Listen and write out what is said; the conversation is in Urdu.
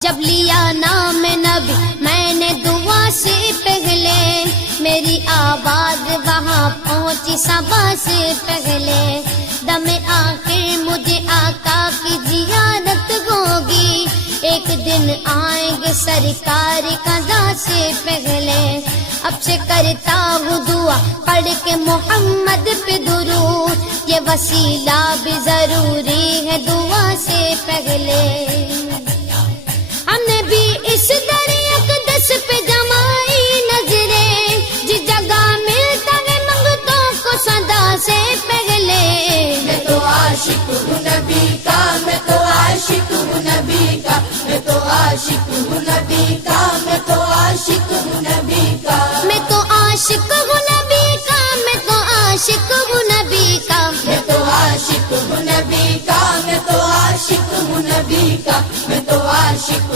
جب لیا نام نبی میں نے دعا سے پہلے، میری آواز وہاں پہنچی صبا سے پہلے، دم آخر مجھے آقا کی زیارت ہوگی، ایک دن آئیں گے سرکار قضا سے پہلے، اب سے کرتا ہوں دعا پڑھ کے محمد پہ درود، یہ وسیلہ بھی ضروری ہے دعا سے پہلے۔ ہم نے بھی اس در اقدس پہ جمائی نظریں، جس جگہ ملتا ہے منگتوں کو صدا سے پہلے۔ میں تو عاشق ہوں نبی کا، میں تو عاشق ہوں نبی کا، میں تو عاشق